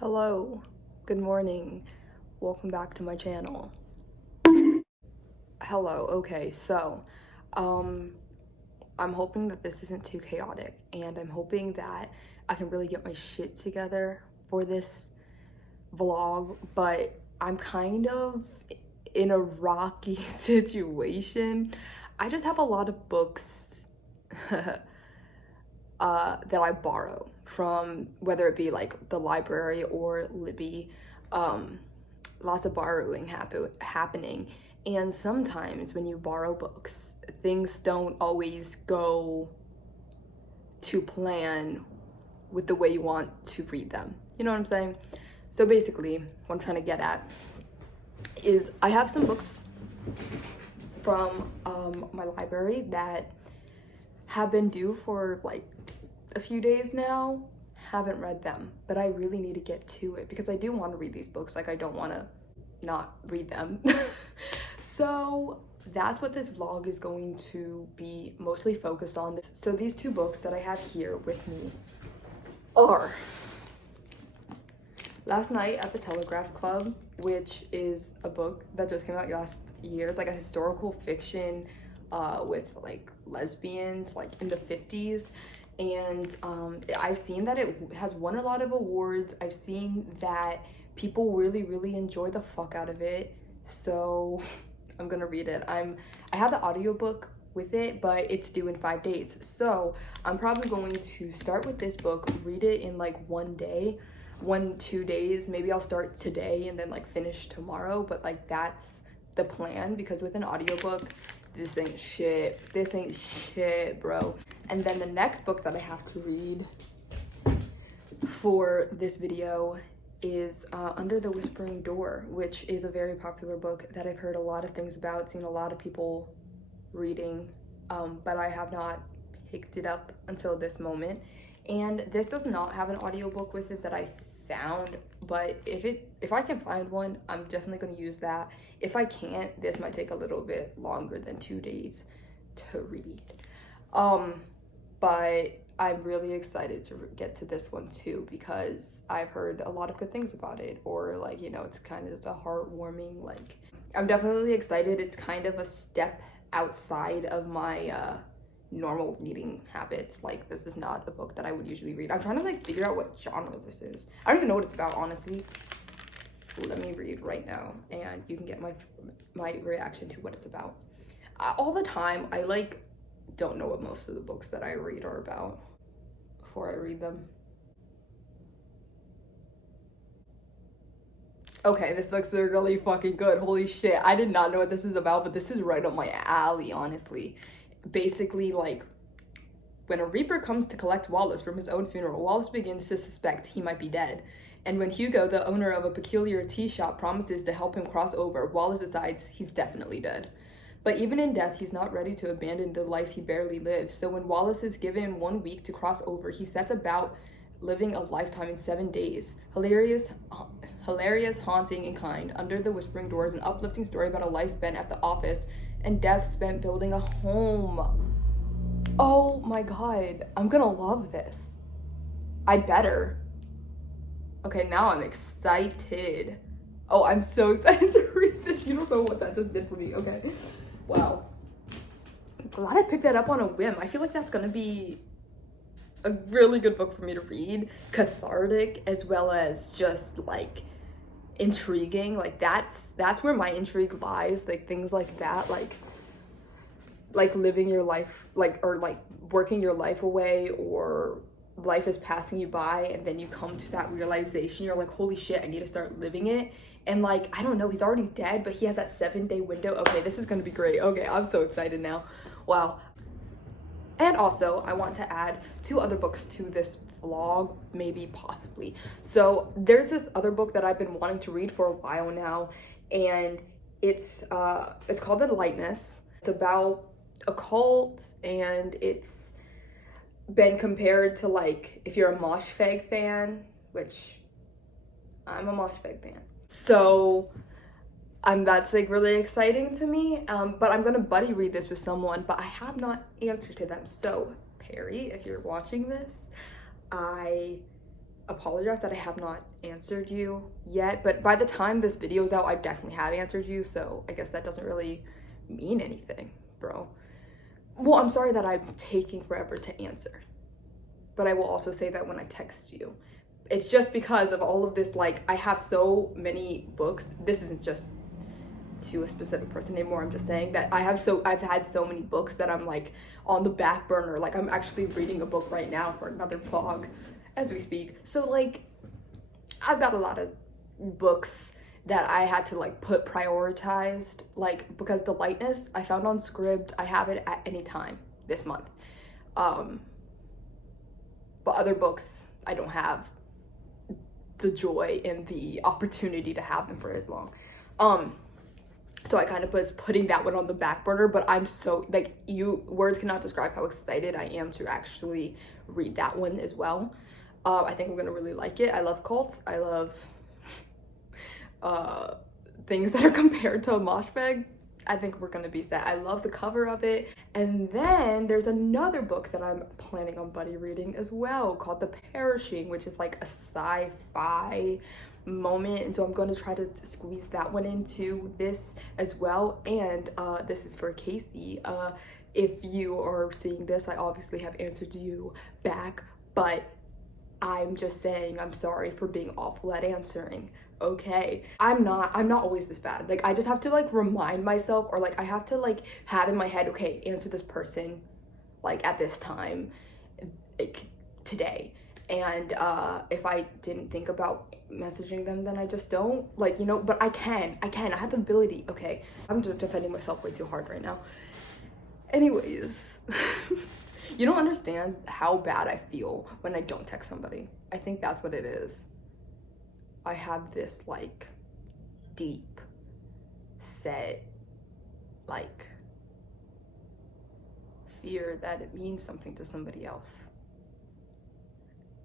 Hello, good morning, welcome back to my channel. Hello, okay, so, I'm hoping that this isn't too chaotic, and I'm hoping that I can really get my shit together for this vlog, but I'm kind of in a rocky situation. I just have a lot of books that I borrow from, whether it be like the library or Libby. Lots of borrowing happening. And sometimes when you borrow books, things don't always go to plan with the way you want to read them. You know what I'm saying? So basically, what I'm trying to get at is I have some books from my library that have been due for like a few days now. Haven't read them, but I really need to get to it because I do want to read these books. Like, I don't want to not read them. So that's what this vlog is going to be mostly focused on. So these two books that I have here with me are Last Night at the Telegraph Club, which is a book that just came out last year. It's like a historical fiction with like lesbians like in the 50s. And I've seen that it has won a lot of awards. I've seen that people really enjoy the fuck out of it. So I'm gonna read it. I have the audiobook with it, but it's due in 5 days. So I'm probably going to start with this book, read it in like 1 day, 2 days. Maybe I'll start today and then like finish tomorrow, but like that's the plan, because with an audiobook, this ain't shit, bro. And then the next book that I have to read for this video is Under the Whispering Door, which is a very popular book that I've heard a lot of things about, seen a lot of people reading, but I have not picked it up until this moment. And this does not have an audiobook with it that I found, but if I can find one, I'm definitely going to use that. If I can't, this might take a little bit longer than 2 days to read. But I'm really excited to get to this one too, because I've heard a lot of good things about it, or like, you know, it's kind of a heartwarming, like, I'm definitely excited. It's kind of a step outside of my normal reading habits. Like, this is not a book that I would usually read. I'm trying to like figure out what genre this is. I don't even know what it's about, honestly. Let me read right now and you can get my reaction to what it's about. All the time I like don't know what most of the books that I read are about before I read them. Okay, this looks really fucking good. Holy shit, I did not know what this is about, but this is right up my alley, honestly. Basically, like, when a reaper comes to collect Wallace from his own funeral, Wallace begins to suspect he might be dead. And when Hugo, the owner of a peculiar tea shop, promises to help him cross over, Wallace decides he's definitely dead. But even in death, he's not ready to abandon the life he barely lives. So when Wallace is given 1 week to cross over, he sets about living a lifetime in 7 days. Hilarious, haunting, and kind. Under the Whispering Door is an uplifting story about a life spent at the office and death spent building a home. Oh my god, I'm gonna love this. I better. Okay, now I'm excited. Oh, I'm so excited to read this. You don't know what that just did for me. Okay. Wow. Glad I picked that up on a whim. I feel like that's gonna be a really good book for me to read. Cathartic, as well as just like intriguing. Like that's where my intrigue lies. Like things like that, like living your life, like, or like working your life away, or life is passing you by and then you come to that realization, you're like, holy shit, I need to start living it. And like, I don't know, he's already dead, but he has that 7-day window. Okay, this is gonna be great. Okay, I'm so excited now. Wow. And also, I want to add 2 other books to this vlog, maybe, possibly. So there's this other book that I've been wanting to read for a while now, and it's called The Lightness. It's about a cult, and it's been compared to, like, if you're a Mosh Fag fan, which I'm a Mosh Fag fan. So that's like really exciting to me, but I'm gonna buddy read this with someone, but I have not answered to them. So Perry, if you're watching this, I apologize that I have not answered you yet, but by the time this video is out, I definitely have answered you, so I guess that doesn't really mean anything, bro. Well, I'm sorry that I'm taking forever to answer, but I will also say that when I text you, it's just because of all of this, like, I have so many books. This isn't just to a specific person anymore. I'm just saying that I've had so many books that I'm like on the back burner. Like, I'm actually reading a book right now for another vlog as we speak. So like, I've got a lot of books that I had to like put prioritized, like, because the Lightness I found on Scribd, I have it at any time this month. But other books, I don't have the joy and the opportunity to have them for as long. So I kind of was putting that one on the back burner, but I'm so, like, words cannot describe how excited I am to actually read that one as well. I think I'm gonna really like it. I love cults. I love things that are compared to a mosh bag. I think we're gonna be set. I love the cover of it. And then there's another book that I'm planning on buddy reading as well called The Perishing, which is like a sci-fi moment, and so I'm going to try to squeeze that one into this as well. And this is for Casey. If you are seeing this, I obviously have answered you back, but I'm just saying I'm sorry for being awful at answering. Okay, I'm not always this bad. Like, I just have to like remind myself, or like I have to like have in my head, okay, answer this person like at this time, like, today. And if I didn't think about messaging them, then I just don't, like, you know. But I have the ability. Okay, I'm just defending myself way too hard right now. Anyways, you don't understand how bad I feel when I don't text somebody. I think that's what it is. I have this like deep set like fear that it means something to somebody else,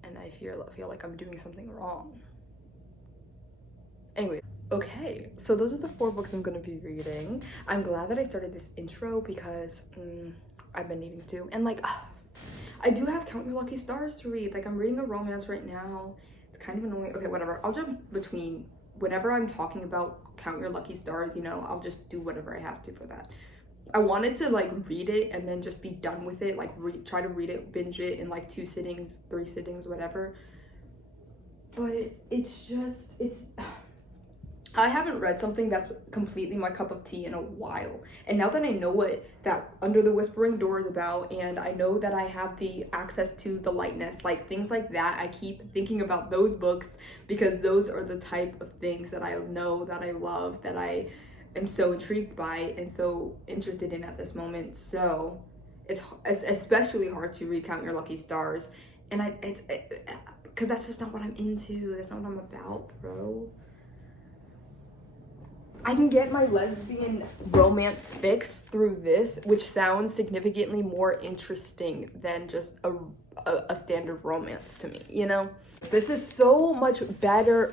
and I feel like I'm doing something wrong. Anyway, okay, so those are the 4 books I'm gonna be reading. I'm glad that I started this intro because I've been needing to, and like I do have Count Your Lucky Stars to read. Like, I'm reading a romance right now. It's kind of annoying. Okay, whatever. I'll jump between whenever I'm talking about Count Your Lucky Stars, you know, I'll just do whatever I have to for that. I wanted to like read it and then just be done with it, like try to read it, binge it in like 2 sittings, 3 sittings, whatever. But I haven't read something that's completely my cup of tea in a while. And now that I know what that Under the Whispering Door is about, and I know that I have the access to the Lightness, like things like that, I keep thinking about those books because those are the type of things that I know, that I love, that I am so intrigued by and so interested in at this moment. So it's especially hard to read Count Your Lucky Stars. And because that's just not what I'm into. That's not what I'm about, bro. I can get my lesbian romance fix through this, which sounds significantly more interesting than just a standard romance to me, you know? This is so much better.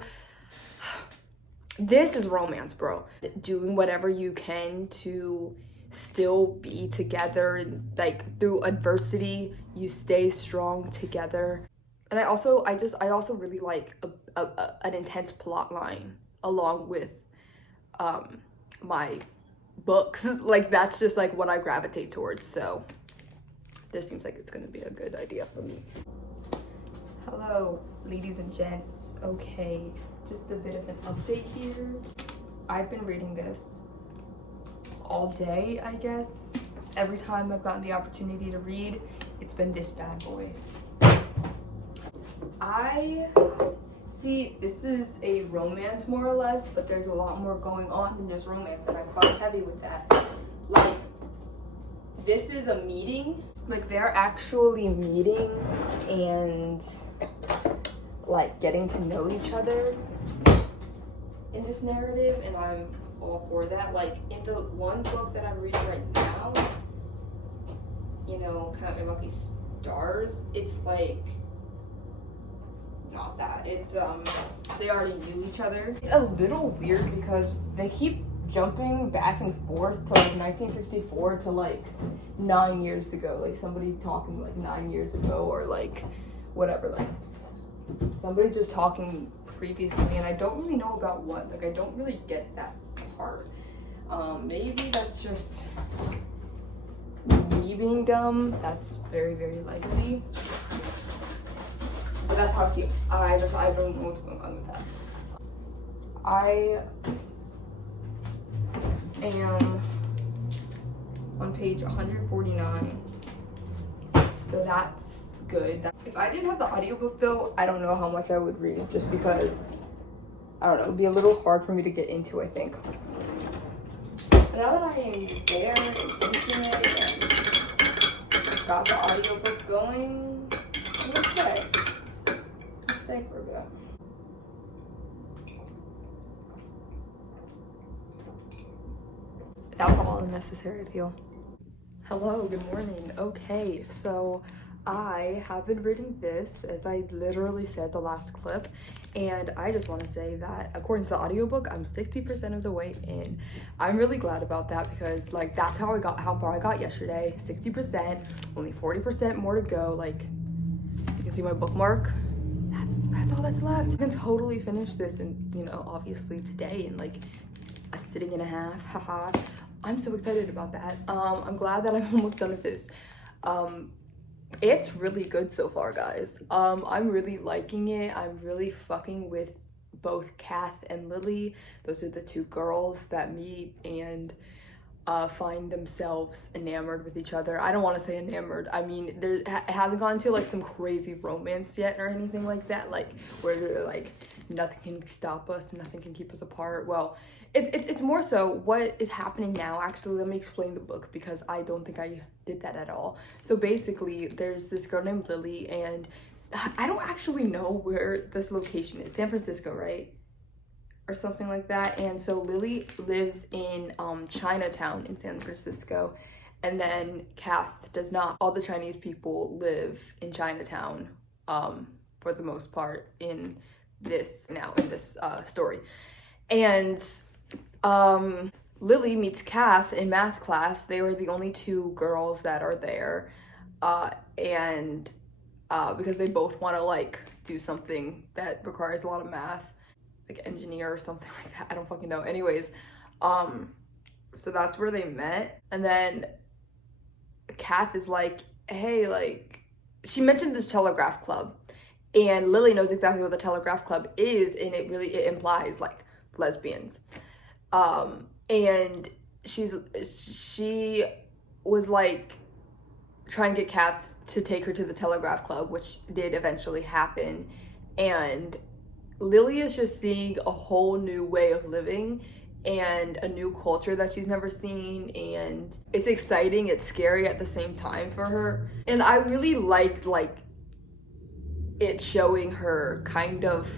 This is romance, bro. Doing whatever you can to still be together, like through adversity, you stay strong together. And I also really like an intense plot line along with my books. Like, that's just like what I gravitate towards, so this seems like it's gonna be a good idea for me. Hello, ladies and gents. Okay, just a bit of an update here. I've been reading this all day, I guess. Every time I've gotten the opportunity to read, it's been this bad boy. See, this is a romance more or less, but there's a lot more going on than just romance, and I'm quite heavy with that. Like, this is a meeting. Like, they're actually meeting and like getting to know each other in this narrative, and I'm all for that. Like, in the one book that I'm reading right now, you know, Count Your Lucky Stars, it's like not that. It's they already knew each other. It's a little weird because they keep jumping back and forth to like 1954 to like 9 years ago. Like, somebody's talking like 9 years ago, or like whatever, like somebody just talking previously, and I don't really know about what. Like, I don't really get that part. Maybe that's just me being dumb. That's very, very likely. But that's how cute. I don't know what's going on with that. I am on page 149. So that's good. If I didn't have the audiobook though, I don't know how much I would read, just because, I don't know, it would be a little hard for me to get into, I think. But now that I am there and into it and got the audiobook going, I'm okay. Let's stay for a bit. That was all unnecessary, I feel. Hello, good morning. Okay, so I have been reading this, as I literally said the last clip, and I just want to say that according to the audiobook, I'm 60% of the way in. I'm really glad about that, because like that's how far I got yesterday. 60%, only 40% more to go. Like, you can see my bookmark. That's all that's left. I can totally finish this, and you know, obviously today in like a sitting and a half. Haha. I'm so excited about that. I'm glad that I'm almost done with this. It's really good so far, guys. I'm really liking it. I'm really fucking with both Kath and Lily. Those are the two girls that meet and find themselves enamored with each other. I don't want to say enamored. I mean, it hasn't gone to like some crazy romance yet or anything like that, like where they're like, nothing can stop us, nothing can keep us apart. Well, it's more so what is happening now. Actually, let me explain the book, because I don't think I did that at all. So basically, there's this girl named Lily, and I don't actually know where this location is. San Francisco, right? Or something like that. And so Lily lives in Chinatown in San Francisco, and then Kath does not. All the Chinese people live in Chinatown for the most part in this story. And Lily meets Kath in math class. They were the only two girls that are there, and because they both want to like do something that requires a lot of math, like engineer or something like that. I don't fucking know. Anyways, so that's where they met. And then Kath is like, hey, like, she mentioned this telegraph club, and Lily knows exactly what the telegraph club is, and it implies like lesbians. And she was like trying to get Kath to take her to the telegraph club, which did eventually happen. And Lily is just seeing a whole new way of living and a new culture that she's never seen, and it's exciting, it's scary at the same time for her. And I really like it showing her kind of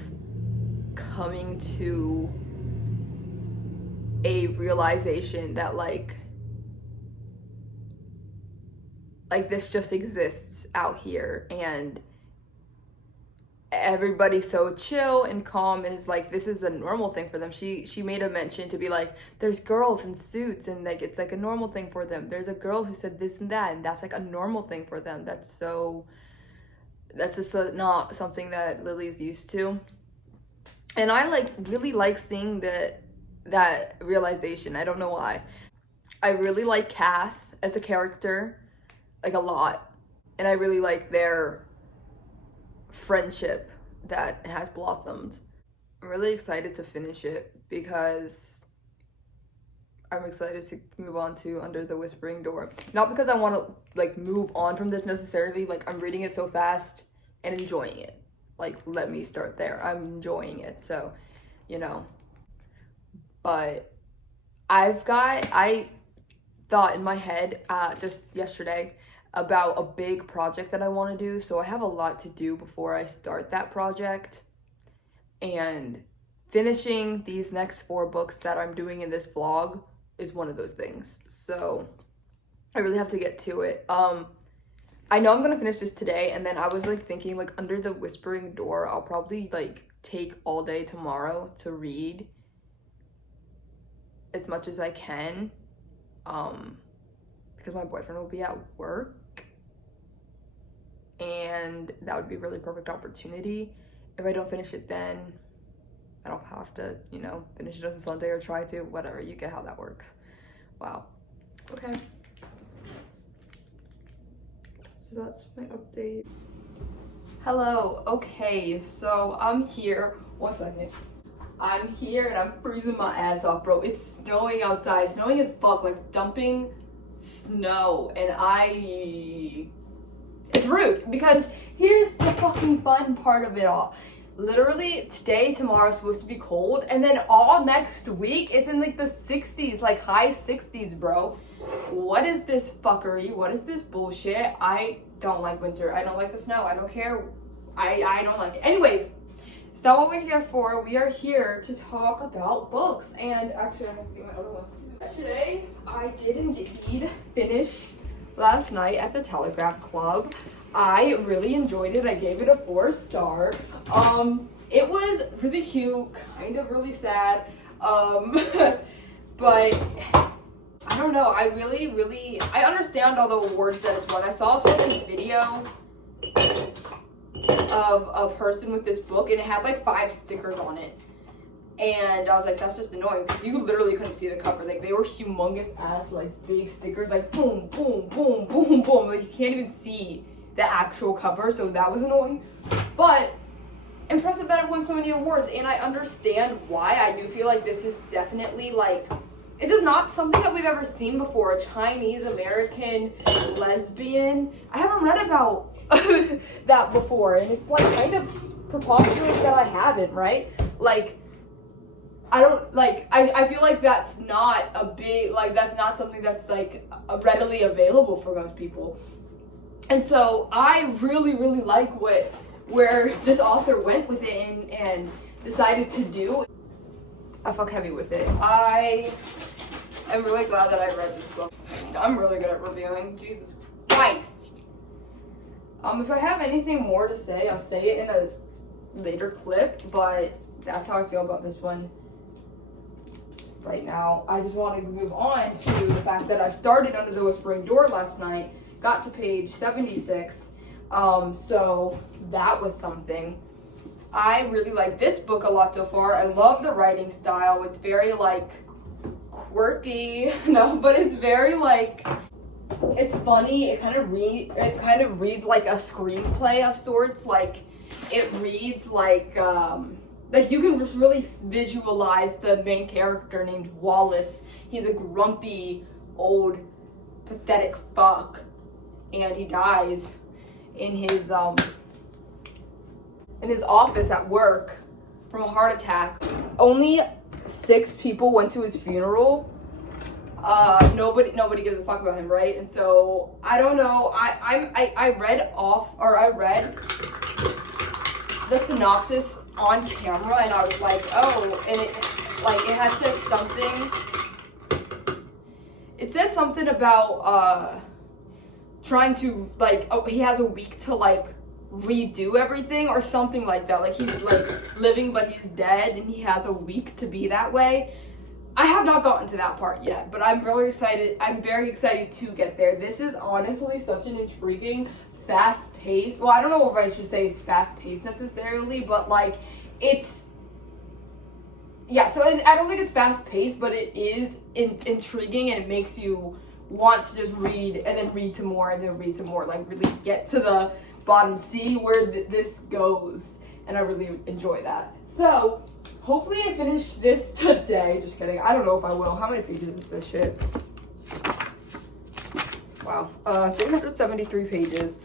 coming to a realization that like this just exists out here, and everybody's so chill and calm, and is like, this is a normal thing for them. She made a mention to be like, there's girls in suits, and like it's like a normal thing for them. There's a girl who said this and that, and that's like a normal thing for them. That's just not something that Lily's used to. And I like really like seeing that realization. I don't know why. I really like Kath as a character, like a lot, and I really like their friendship that has blossomed. I'm really excited to finish it, because I'm excited to move on to Under the Whispering Door. Not because I want to like move on from this necessarily, like I'm reading it so fast and enjoying it. Like, let me start there. I'm enjoying it, so, you know. But I thought in my head just yesterday about a big project that I want to do. So I have a lot to do before I start that project. And finishing these next 4 books that I'm doing in this vlog is one of those things. So I really have to get to it. I know I'm going to finish this today, and then I was like thinking like Under the Whispering Door, I'll probably like take all day tomorrow to read as much as I can, because my boyfriend will be at work, and that would be a really perfect opportunity. If I don't finish it then, I don't have to, you know, finish it on Sunday or try to, whatever, you get how that works. Wow. Okay. So that's my update. Hello. Okay, so I'm here. 1 second. I'm here and I'm freezing my ass off, bro. It's snowing outside. Snowing as fuck, like dumping snow. And it's rude because here's the fucking fun part of it all. Literally today, tomorrow is supposed to be cold, and then all next week it's in like the 60s, like high 60s, bro. What is this fuckery? What is this bullshit? I don't like winter. I don't like the snow. I don't care. I don't like it. Anyways, it's not what we're here for. We are here to talk about books. And actually, I have to get my other one. Yesterday, I did indeed finish last night at the Telegraph Club. I really enjoyed it. I gave it a 4-star. It was really cute, kind of really sad. But I don't know. I I understand all the awards that it's won. I saw a fucking video of a person with this book, and it had like 5 stickers on it. And I was like, that's just annoying, because you literally couldn't see the cover. Like, they were humongous ass, like, big stickers, like, boom, boom, boom, boom, boom. Like, you can't even see the actual cover, so that was annoying. But impressive that it won so many awards, and I understand why. I do feel like this is definitely, like, it's just not something that we've ever seen before. A Chinese-American lesbian. I haven't read about that before, and it's, like, kind of preposterous that I haven't, right? Like, I feel like that's not a big, like, that's not something that's, like, readily available for most people. And so I really, really like where this author went with it and decided to do. I fuck heavy with it. I am really glad that I read this book. I'm really good at reviewing. Jesus Christ. If I have anything more to say, I'll say it in a later clip, but that's how I feel about this one right now. I just want to move on to the fact that I started Under the Whispering Door last night, got to page 76, so that was something. I really like this book a lot so far. I love the writing style. It's very, like, quirky, no, but it's very, like, it's funny. It kind of reads like a screenplay of sorts. Like, it reads like you can just really visualize the main character named Wallace. He's a grumpy, old, pathetic fuck, and he dies in his office at work from a heart attack. Only 6 people went to his funeral. Nobody gives a fuck about him, right? And so I don't know. I read the synopsis on camera, and I was like, oh, and it had said something. It says something about trying to, like, oh, he has a week to, like, redo everything or something like that. Like, he's, like, living but he's dead, and he has a week to be that way. I have not gotten to that part yet, but I'm really excited. I'm very excited to get there. This is honestly such an intriguing, fast-paced, well, I don't know if I should say it's fast-paced necessarily, but, like, it's, yeah, so I don't think it's fast-paced, but it is intriguing, and it makes you want to just read, and then read some more, and then read some more, like, really get to the bottom, see where this goes, and I really enjoy that. So, hopefully I finish this today. Just kidding. I don't know if I will. How many pages is this shit? Wow. 373 pages.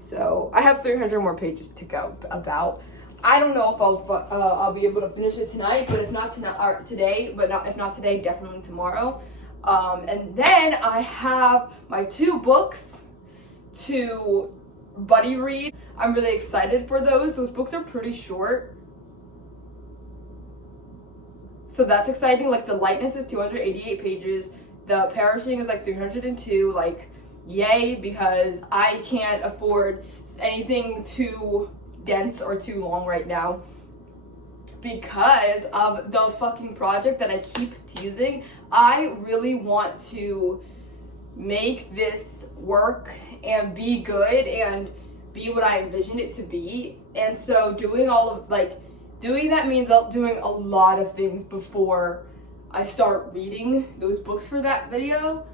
So, I have 300 more pages to go about. I don't know if I'll be able to finish it tonight, but if not tonight, or today, if not today, definitely tomorrow. And then I have my 2 books to buddy read. I'm really excited for those. Those books are pretty short, so that's exciting. Like, the Lightness is 288 pages. The Perishing is like 302. Like, yay, because I can't afford anything too dense or too long right now because of the fucking project that I keep teasing. I really want to make this work and be good and be what I envisioned it to be. And so doing that means doing a lot of things before I start reading those books for that video.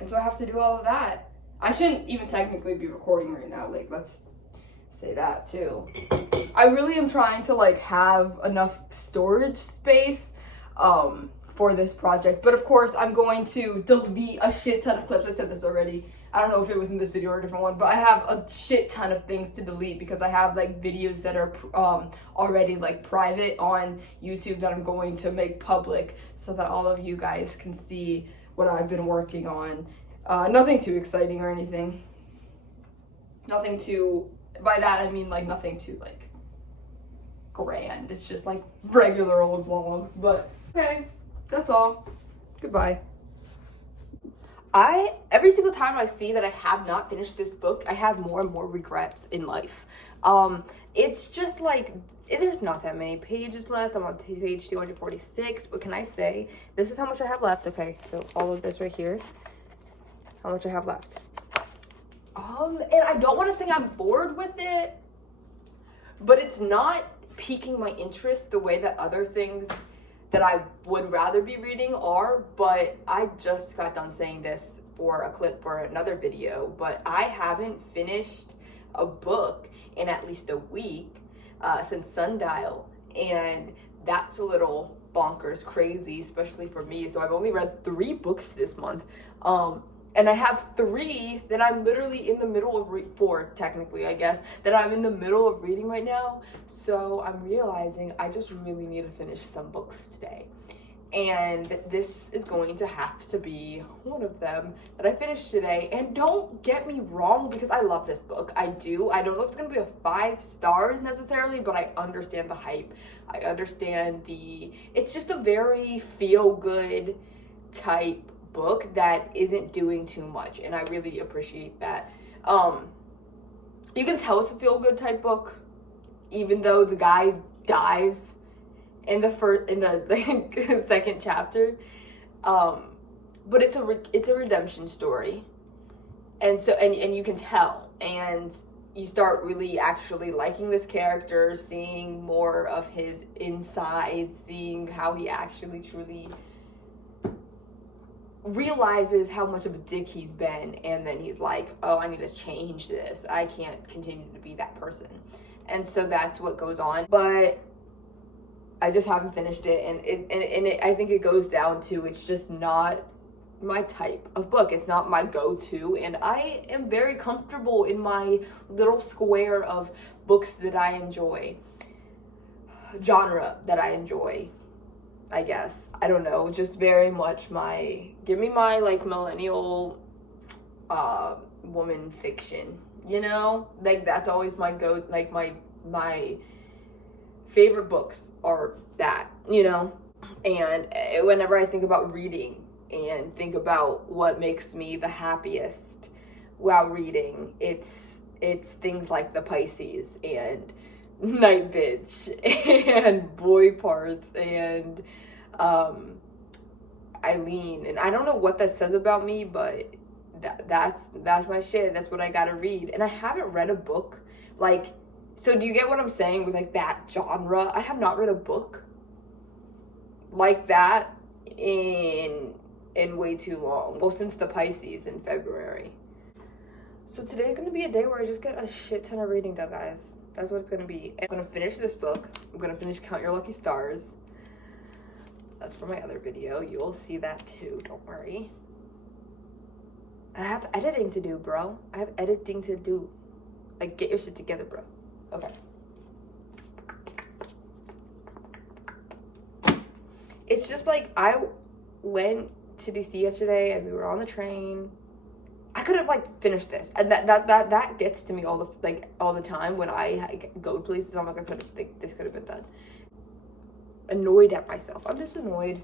And so I have to do all of that. I shouldn't even technically be recording right now, like, let's say that too. I really am trying to like have enough storage space for this project, but of course I'm going to delete a shit ton of clips. I said this already. I don't know if it was in this video or a different one, but I have a shit ton of things to delete because I have like videos that are already like private on YouTube that I'm going to make public so that all of you guys can see what I've been working on. Nothing too exciting or anything. Nothing too, by that I mean like nothing too like grand. It's just like regular old vlogs, but okay, that's all. Goodbye. Every single time I see that I have not finished this book, I have more and more regrets in life. It's just like, there's not that many pages left. I'm on page 246, but can I say, this is how much I have left. Okay, so all of this right here, how much I have left. And I don't want to say I'm bored with it, but it's not piquing my interest the way that other things that I would rather be reading are. But I just got done saying this for a clip for another video, but I haven't finished a book in at least a week since Sundial, and that's a little bonkers crazy, especially for me. So I've only read 3 books this month, and I have 3 that I'm literally in the middle of 4 technically, I guess, that I'm in the middle of reading right now. So I'm realizing I just really need to finish some books today, and this is going to have to be one of them that I finished today. And don't get me wrong, because I love this book. I do. I don't know if it's gonna be a 5 stars necessarily, but I understand the hype. I understand it's just a very feel-good type book that isn't doing too much, and I really appreciate that. You can tell it's a feel-good type book, even though the guy dies in the second chapter, but it's a redemption story, and so and you can tell, and you start really actually liking this character, seeing more of his inside, seeing how he actually truly realizes how much of a dick he's been, and then he's like, oh, I need to change this. I can't continue to be that person. And so that's what goes on. But I just haven't finished it, and I think it goes down to, it's just not my type of book. It's not my go-to, and I am very comfortable in my little square of books that I enjoy, genre that I enjoy, I guess. I don't know, just very much give me my like millennial woman fiction, you know? Like that's always my my favorite books are that, you know? And whenever I think about reading and think about what makes me the happiest while reading, it's things like the Pisces and Night Bitch and Boy Parts and Eileen, and I don't know what that says about me, but that's my shit. That's what I gotta read. And I haven't read a book like, so do you get what I'm saying with like that genre? I have not read a book like that in way too long. Well, since the Pisces in February. So today's gonna be a day where I just get a shit ton of reading done, guys. That's what it's gonna be. I'm gonna finish this book. I'm gonna finish Count Your Lucky Stars. That's for my other video. You'll see that too, don't worry. I have editing to do, bro. I have editing to do. Like, get your shit together, bro. Okay. It's just like, I went to DC yesterday and we were on the train. I could have like finished this, and that gets to me all the time when I go places. I'm like, this could have been done. Annoyed at myself. I'm just annoyed.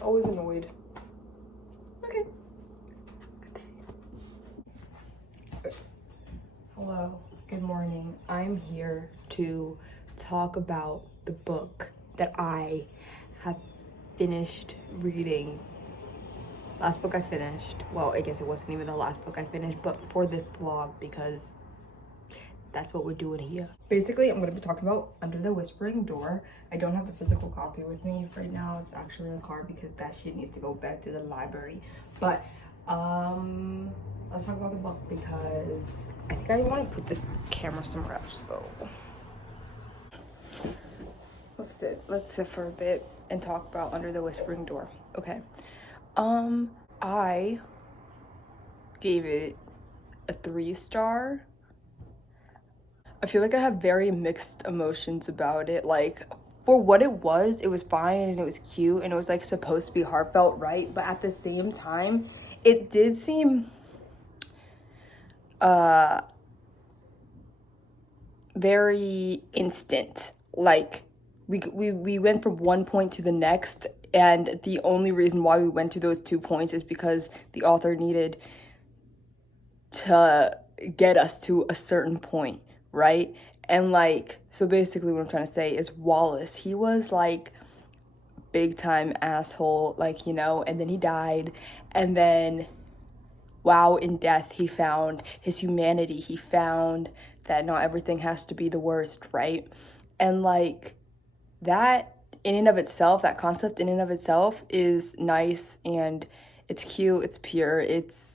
Always annoyed. Okay. Good day. Hello. Good morning. I'm here to talk about the book that I have finished reading last book I finished. Well, I guess it wasn't even the last book I finished, but for this vlog, because that's what we're doing here. Basically, I'm going to be talking about Under the Whispering Door. I don't have the physical copy with me right now. It's actually in the car because that shit needs to go back to the library. But let's talk about the book because I think I want to put this camera somewhere else though. Let's sit for a bit and talk about Under the Whispering Door. Okay. I gave it a 3-star. I feel like I have very mixed emotions about it. Like, for what it was fine and it was cute and it was like supposed to be heartfelt, right? But at the same time, it did seem very instant. Like, we went from one point to the next, and the only reason why we went to those 2 points is because the author needed to get us to a certain point, right? And like, so basically what I'm trying to say is Wallace, he was like big time asshole, like, you know, and then he died, and then wow, in death he found his humanity. He found that not everything has to be the worst, right? And like, that in and of itself, that concept in and of itself is nice, and it's cute, it's pure, it's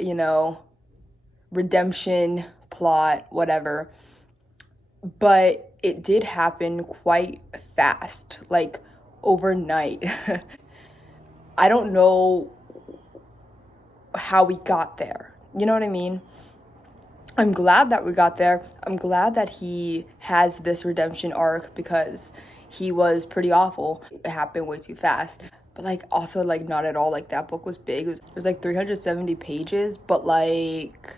you know, redemption plot, whatever. But it did happen quite fast, like overnight. I don't know how we got there, you know what I mean? I'm glad that we got there. I'm glad that he has this redemption arc because he was pretty awful. It happened way too fast. But like, also like not at all, like that book was big. It was like 370 pages, but like,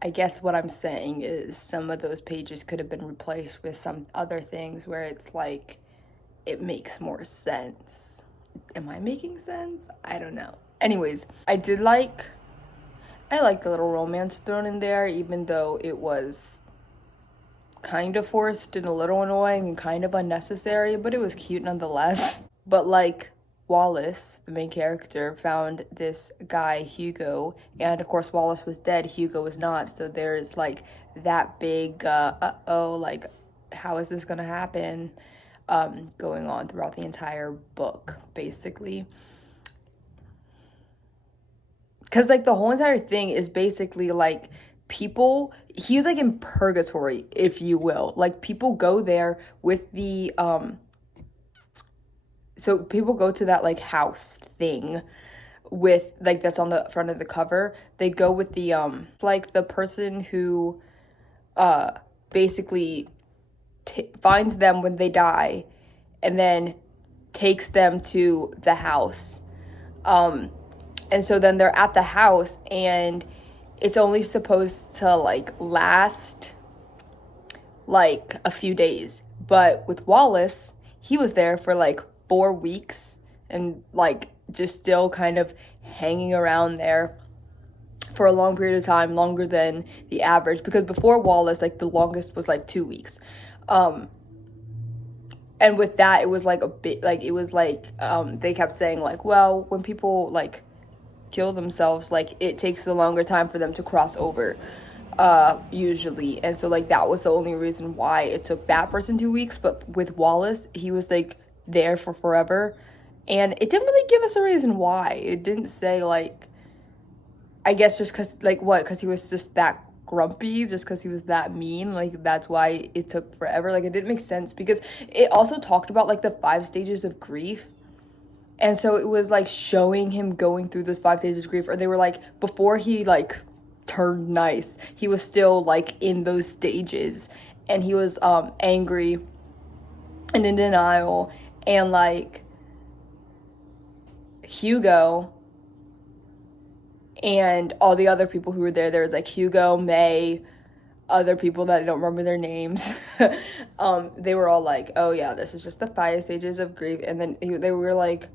I guess what I'm saying is some of those pages could have been replaced with some other things where it's like, it makes more sense. Am I making sense? I don't know. Anyways, I like the little romance thrown in there, even though it was kind of forced and a little annoying and kind of unnecessary, but it was cute nonetheless. But like, Wallace, the main character, found this guy, Hugo, and of course Wallace was dead, Hugo was not, so there's like that big, uh-oh, like, how is this gonna happen, going on throughout the entire book, basically. Because, like, the whole entire thing is basically, like, people, he's, like, in purgatory, if you will. Like, people go there with the, so people go to that, like, house thing with, like, that's on the front of the cover. They go with the, like, the person who, basically finds them when they die and then takes them to the house. And so then they're at the house, and it's only supposed to, like, last, like, a few days. But with Wallace, he was there for, like, 4 weeks and, like, just still kind of hanging around there for a long period of time, longer than the average. Because before Wallace, like, the longest was, like, 2 weeks. And with that, it was, like, a bit, like, it was, like, they kept saying, like, well, when people, like, kill themselves, like, it takes a longer time for them to cross over, usually. And so, like, that was the only reason why it took that person 2 weeks. But with Wallace, he was, like, there for forever, and it didn't really give us a reason why. It didn't say, like, I guess just because, like, what, because he was just that grumpy, just because he was that mean, like, that's why it took forever. Like, it didn't make sense, because it also talked about, like, the 5 stages of grief. And so it was, like, showing him going through those 5 stages of grief. Or they were, like, before he, like, turned nice, he was still, like, in those stages. And he was angry and in denial. And, like, Hugo and all the other people who were there, there was, like, Hugo, May, other people that I don't remember their names. They were all like, oh, yeah, this is just the 5 stages of grief. And then they were, like,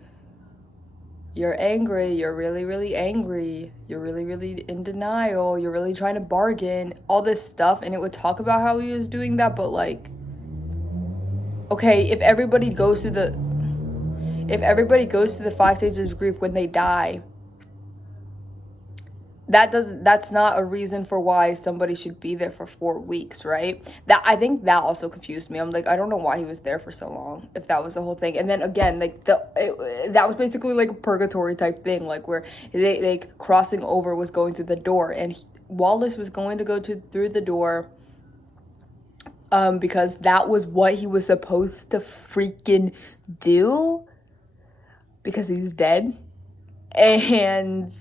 you're angry, you're really, really angry, you're really, really in denial, you're really trying to bargain, all this stuff. And it would talk about how he was doing that, but, like, okay, if everybody goes through the, if everybody goes through the 5 stages of grief when they die, that's not a reason for why somebody should be there for 4 weeks, right? That, I think that also confused me. I'm like, I don't know why he was there for so long, if that was the whole thing. And then again, like that was basically like a purgatory type thing, like where they like crossing over was going through the door, and Wallace was going to go through the door because that was what he was supposed to freaking do, because he's dead. And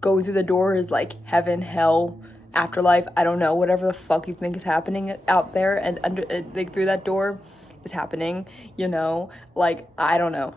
going through the door is like heaven, hell, afterlife, I don't know, whatever the fuck you think is happening out there and under, like through that door is happening, you know, like, I don't know.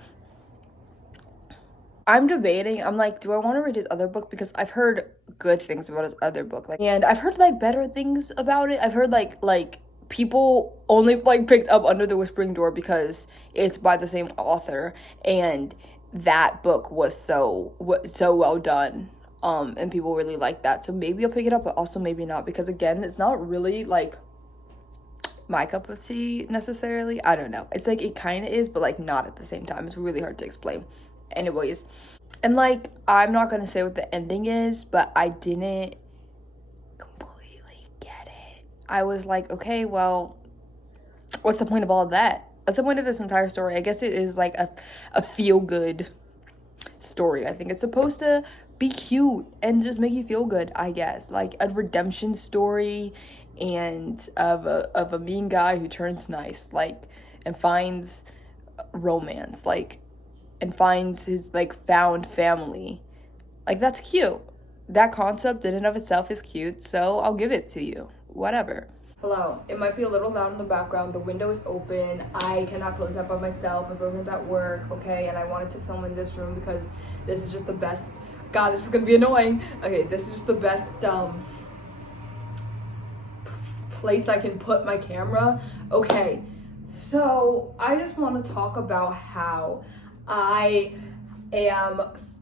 I'm debating, I'm like, do I want to read his other book? Because I've heard good things about his other book, like, and I've heard like better things about it. I've heard like people only like picked up Under the Whispering Door because it's by the same author, and that book was so well done. And people really like that. So maybe I'll pick it up, but also maybe not, because again, it's not really like my cup of tea necessarily. I don't know. It's like, it kind of is, but like not at the same time. It's really hard to explain. Anyways, and like, I'm not gonna say what the ending is, but I didn't completely get it. I was like, okay, well, what's the point of all of that? What's the point of this entire story? I guess it is like a feel-good story. I think it's supposed to be cute and just make you feel good, I guess, like a redemption story, and of a mean guy who turns nice, like, and finds romance, like, and finds his like found family. Like, that's cute. That concept in and of itself is cute, so I'll give it to you. Whatever. Hello, it might be a little loud in the background. The window is open. I cannot close that by myself. My boyfriend's at work, okay? And I wanted to film in this room because this is just the best. God, this is gonna be annoying. Okay, this is just the best place I can put my camera. Okay, so I just want to talk about how I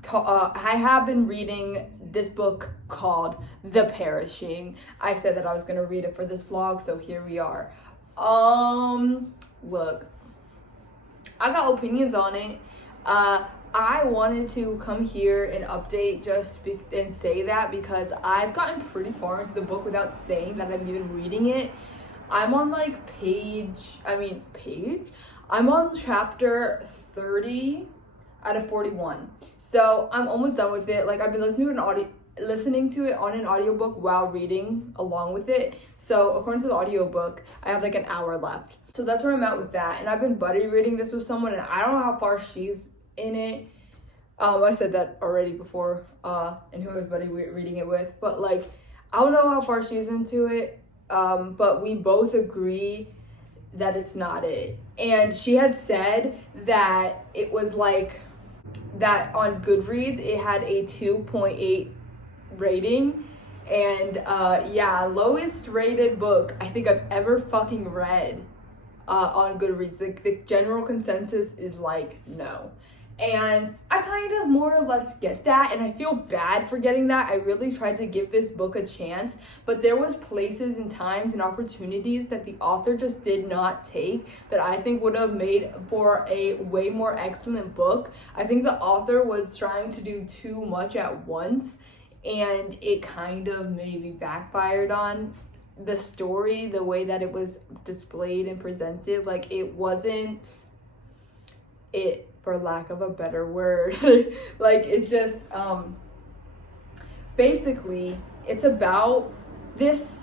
have been reading this book called The Perishing. I said that I was gonna read it for this vlog, so here we are. Look, I got opinions on it. I wanted to come here and update and say that because I've gotten pretty far into the book without saying that I'm even reading it. I'm on like I'm on chapter 30 out of 41. So I'm almost done with it. Like, I've been listening to it on an audiobook while reading along with it. So according to the audiobook, I have like an hour left. So that's where I'm at with that. And I've been buddy reading this with someone, and I don't know how far she's in it. I said that already before, and who I was buddy reading it with, but like, I don't know how far she's into it, but we both agree that it's not it. And she had said that it was like, that on Goodreads, it had a 2.8 rating, and yeah, lowest rated book I think I've ever fucking read on Goodreads. The general consensus is like, no. And I kind of more or less get that, and I feel bad for getting that. I really tried to give this book a chance, but there was places and times and opportunities that the author just did not take that I think would have made for a way more excellent book. I think the author was trying to do too much at once, and it kind of maybe backfired on the story, the way that it was displayed and presented. Like, it wasn't it, for lack of a better word. Like, it's just basically it's about this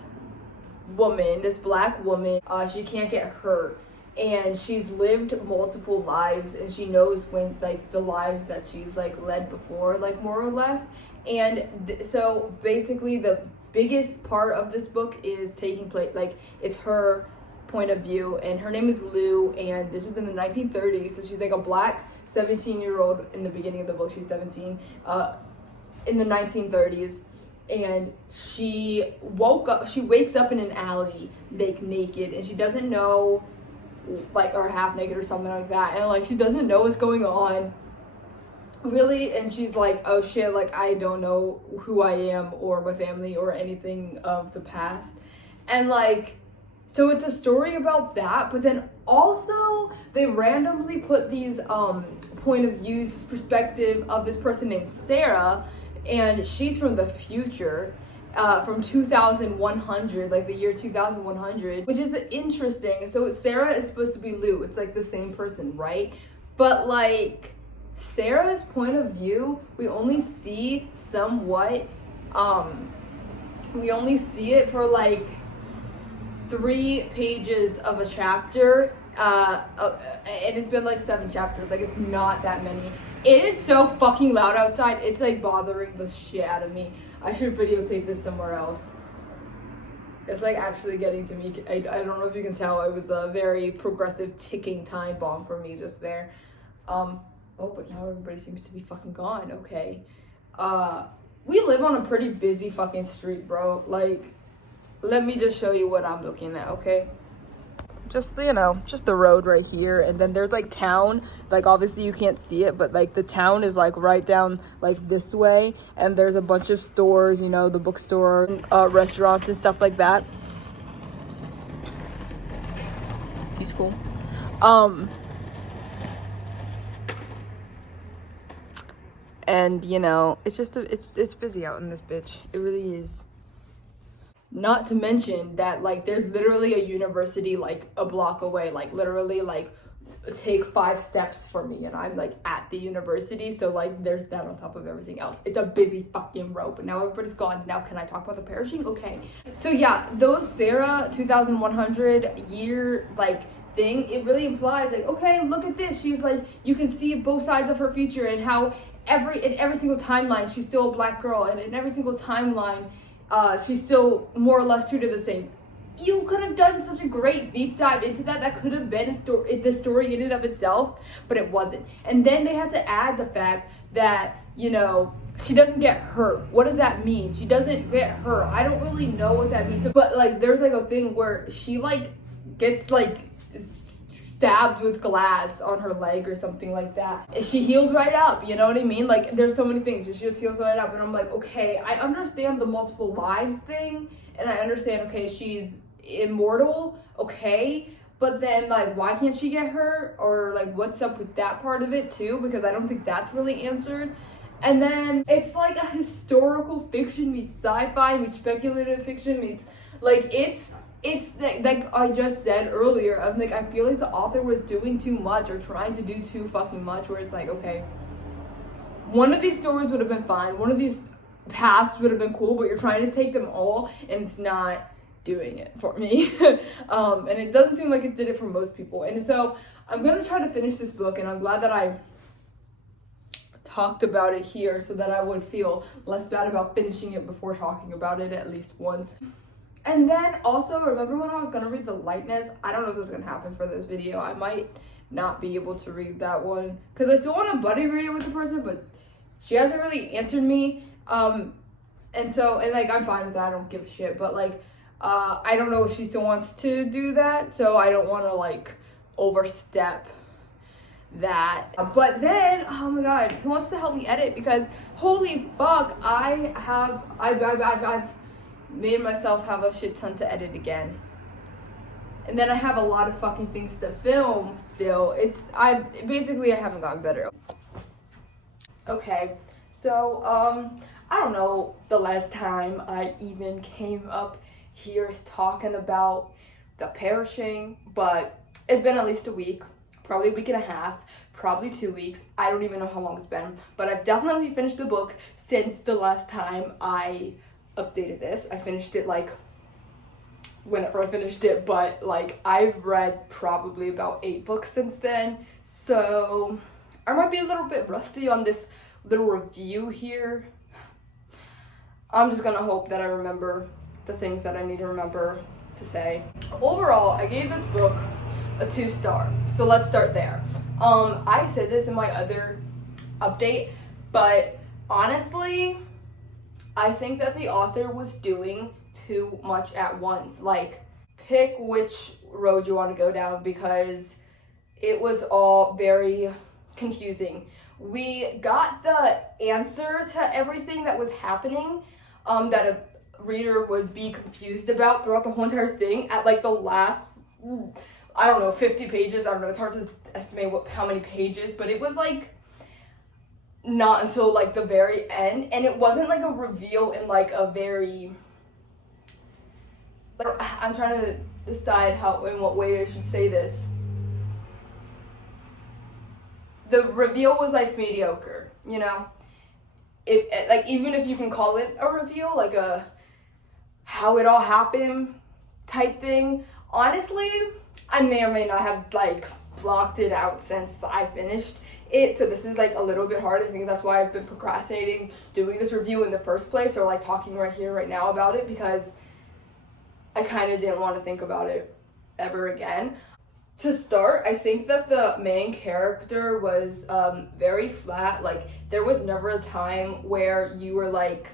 woman, this black woman. She can't get hurt, and she's lived multiple lives, and she knows when, like, the lives that she's like led before, like, more or less. And so basically the biggest part of this book is taking place, like, it's her point of view, and her name is Lou, and this was in the 1930s, so she's like a black 17-year-old. In the beginning of the book, she's 17, in the 1930s, and she wakes up in an alley, like, naked, and she doesn't know, like, or half naked or something like that, and like, she doesn't know what's going on really, and she's like, oh shit, like, I don't know who I am or my family or anything of the past. And like, So it's a story about that, but then also they randomly put these point of views, this perspective of this person named Sarah, and she's from the future, from 2100, like the year 2100, which is interesting. So Sarah is supposed to be Lou. It's like the same person, right? But like Sarah's point of view, we only see somewhat, we only see it for like 3 pages of a chapter, and it's been like 7 chapters. Like, it's not that many. It is so fucking loud outside. It's like bothering the shit out of me. I should videotape this somewhere else. It's like actually getting to me. I don't know if you can tell. It was a very progressive ticking time bomb for me just there. Oh, but now everybody seems to be fucking gone. Okay. We live on a pretty busy fucking street, bro. Like, let me just show you what I'm looking at, okay? Just, you know, just the road right here, and then there's like town. Like, obviously you can't see it, but like the town is like right down like this way, and there's a bunch of stores, you know, the bookstore, restaurants and stuff like that. He's cool. And you know, it's just it's busy out in this bitch. It really is. Not to mention that like there's literally a university like a block away, like literally like take 5 steps from me, and I'm like at the university. So like there's that on top of everything else. It's a busy fucking road, but now everybody's gone. Now can I talk about the perishing? Okay. So yeah, those Sarah 2100 year like thing, it really implies like, okay, look at this. She's like, you can see both sides of her future, and how in every single timeline she's still a black girl, and in every single timeline she's still more or less treated the same. You could have done such a great deep dive into that. That could have been the story in and of itself, but it wasn't. And then they had to add the fact that, you know, she doesn't get hurt. What does that mean? She doesn't get hurt. I don't really know what that means. But like, there's like a thing where she like gets like stabbed with glass on her leg or something like that. She heals right up, you know what I mean? Like, there's so many things. She just heals right up, and I'm like, okay, I understand the multiple lives thing, and I understand, okay, she's immortal, okay, but then like, why can't she get hurt? Or like, what's up with that part of it too? Because I don't think that's really answered. And then it's like a historical fiction meets sci-fi meets speculative fiction meets like it's like I just said earlier, I'm like, I feel like the author was doing too much or trying to do too fucking much, where it's like, okay, one of these stories would have been fine, one of these paths would have been cool, but you're trying to take them all, and it's not doing it for me. And it doesn't seem like it did it for most people. And so I'm gonna try to finish this book, and I'm glad that I talked about it here so that I would feel less bad about finishing it before talking about it at least once. And then also, remember when I was gonna read the Lightness? I don't know if this is gonna happen for this video. I might not be able to read that one because I still want to buddy read it with the person, but she hasn't really answered me. And like, I'm fine with that. I don't give a shit. But like, I don't know if she still wants to do that, so I don't want to like overstep that. But then, oh my god, who wants to help me edit? Because holy fuck, I've made myself have a shit ton to edit again, and then I have a lot of fucking things to film still. I haven't gotten better. Okay, so I don't know the last time I even came up here talking about the perishing, but it's been at least a week, probably a week and a half, probably 2 weeks. I don't even know how long it's been, but I've definitely finished the book since the last time I updated this. I finished it like whenever I finished it, but like I've read probably about 8 books since then, so I might be a little bit rusty on this little review here. I'm just gonna hope that I remember the things that I need to remember to say. Overall, I gave this book a 2-star, so let's start there. I said this in my other update, but honestly, I think that the author was doing too much at once. Like, pick which road you want to go down, because it was all very confusing. We got the answer to everything that was happening, that reader would be confused about throughout the whole entire thing at like the last, I don't know, 50 pages. I don't know, it's hard to estimate how many pages, but it was like not until like the very end, and it wasn't like a reveal in like a very, like, I'm trying to decide in what way I should say this. The reveal was like mediocre, you know? It like, even if you can call it a reveal, like a how it all happened type thing, honestly, I may or may not have like blocked it out since I finished it, so this is like a little bit hard. I think that's why I've been procrastinating doing this review in the first place, or like talking right here right now about it, because I kind of didn't want to think about it ever again. To start, I think that the main character was very flat. Like, there was never a time where you were like,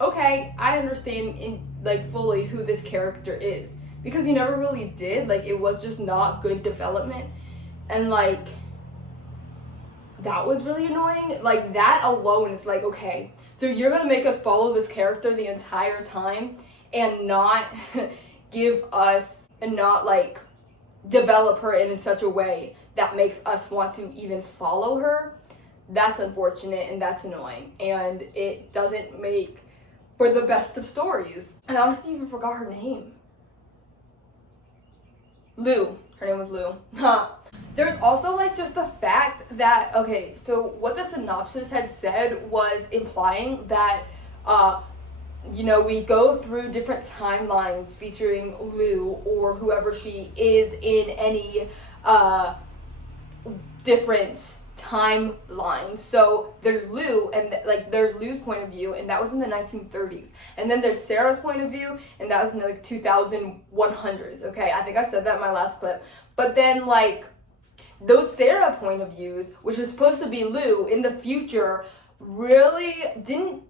okay, I understand in like fully who this character is, because you never really did. Like, it was just not good development, and like that was really annoying. Like, that alone is like, okay, so you're gonna make us follow this character the entire time and not give us, and not like develop her in such a way that makes us want to even follow her. That's unfortunate and that's annoying, and it doesn't make for the best of stories. I honestly even forgot her name. Lou. Her name was Lou. There's also like just the fact that, okay, so what the synopsis had said was implying that you know, we go through different timelines featuring Lou or whoever she is in any different timelines. So there's Lou, and like there's Lou's point of view, and that was in the 1930s. And then there's Sarah's point of view, and that was in the like 2100s. Okay, I think I said that in my last clip. But then like those Sarah point of views, which is supposed to be Lou in the future, really didn't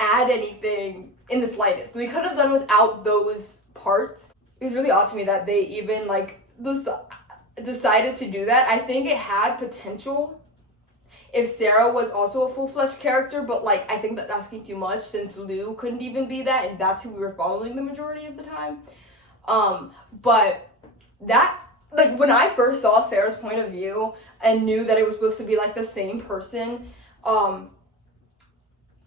add anything in the slightest. We could have done without those parts. It was really odd to me that they even like decided to do that. I think it had potential if Sarah was also a full-fledged character, but like I think that's asking too much, since Lou couldn't even be that, and that's who we were following the majority of the time. But that, like, when I first saw Sarah's point of view and knew that it was supposed to be like the same person,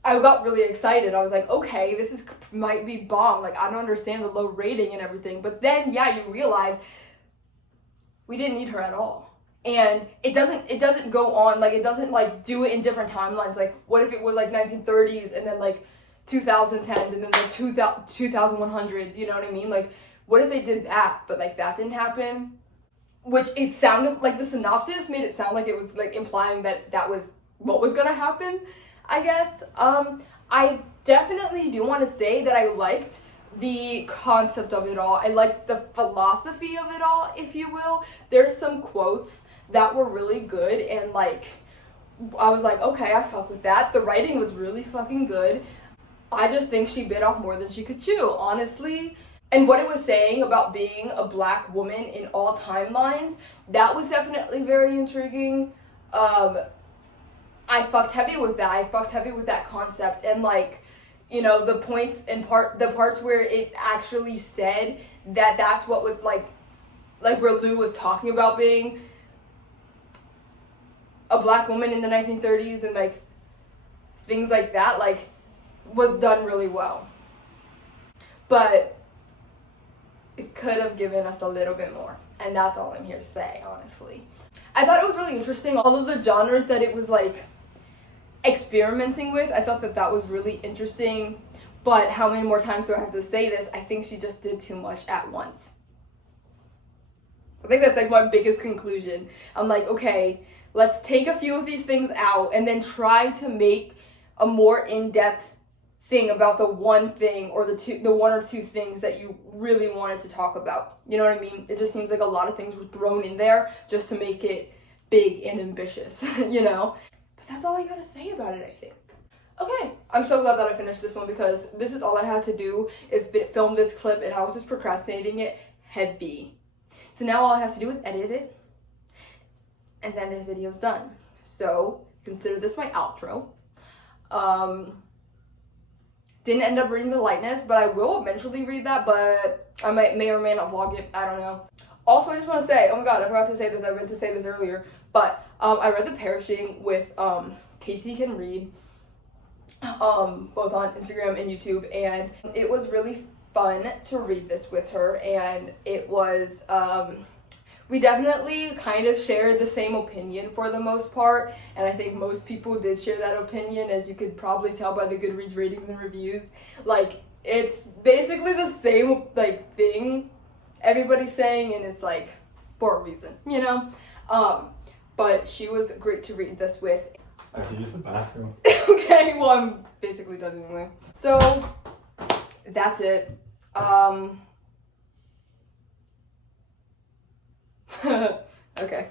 I got really excited. I was like, okay, this might be bomb. Like, I don't understand the low rating and everything. But then, yeah, you realize we didn't need her at all. And it doesn't go on, like, it doesn't, like, do it in different timelines. Like, what if it was, like, 1930s and then, like, 2010s and then, like, 2100s, you know what I mean? Like, what if they did that? But, like, that didn't happen. Which it sounded, like, the synopsis made it sound like it was, like, implying that was what was gonna happen, I guess. I definitely do want to say that I liked the concept of it all. I liked the philosophy of it all, if you will. There's some quotes that were really good, and like I was like, okay, I fuck with that. The writing was really fucking good. I just think she bit off more than she could chew, honestly. And what it was saying about being a black woman in all timelines, that was definitely very intriguing. I fucked heavy with that. I fucked heavy with that concept, and like, you know, the points and the parts where it actually said that that's what was like where Lou was talking about being a black woman in the 1930s and like things like that, like, was done really well. But it could have given us a little bit more, and that's all I'm here to say, honestly. I thought it was really interesting, all of the genres that it was like experimenting with. I thought that was really interesting, but how many more times do I have to say this? I think she just did too much at once. I think that's like my biggest conclusion. I'm like, okay, let's take a few of these things out and then try to make a more in-depth thing about the one thing or the one or two things that you really wanted to talk about. You know what I mean? It just seems like a lot of things were thrown in there just to make it big and ambitious, you know? But that's all I gotta say about it, I think. Okay, I'm so glad that I finished this one, because this is all I had to do is film this clip, and I was just procrastinating it heavy. So now all I have to do is edit it, and then this video's done. So consider this my outro. Didn't end up reading the Lightness, but I will eventually read that, but I may or may not vlog it. I don't know. Also, I just want to say, oh my god, I forgot to say this. I meant to say this earlier, but I read The Perishing with Casey Can Read, both on Instagram and YouTube, and it was really fun to read this with her, and it was we definitely kind of shared the same opinion for the most part, and I think most people did share that opinion, as you could probably tell by the Goodreads ratings and reviews. Like, it's basically the same, like, thing everybody's saying, and it's, like, for a reason, you know? But she was great to read this with. I have to use the bathroom. Okay, well, I'm basically done anyway. So, that's it. Okay.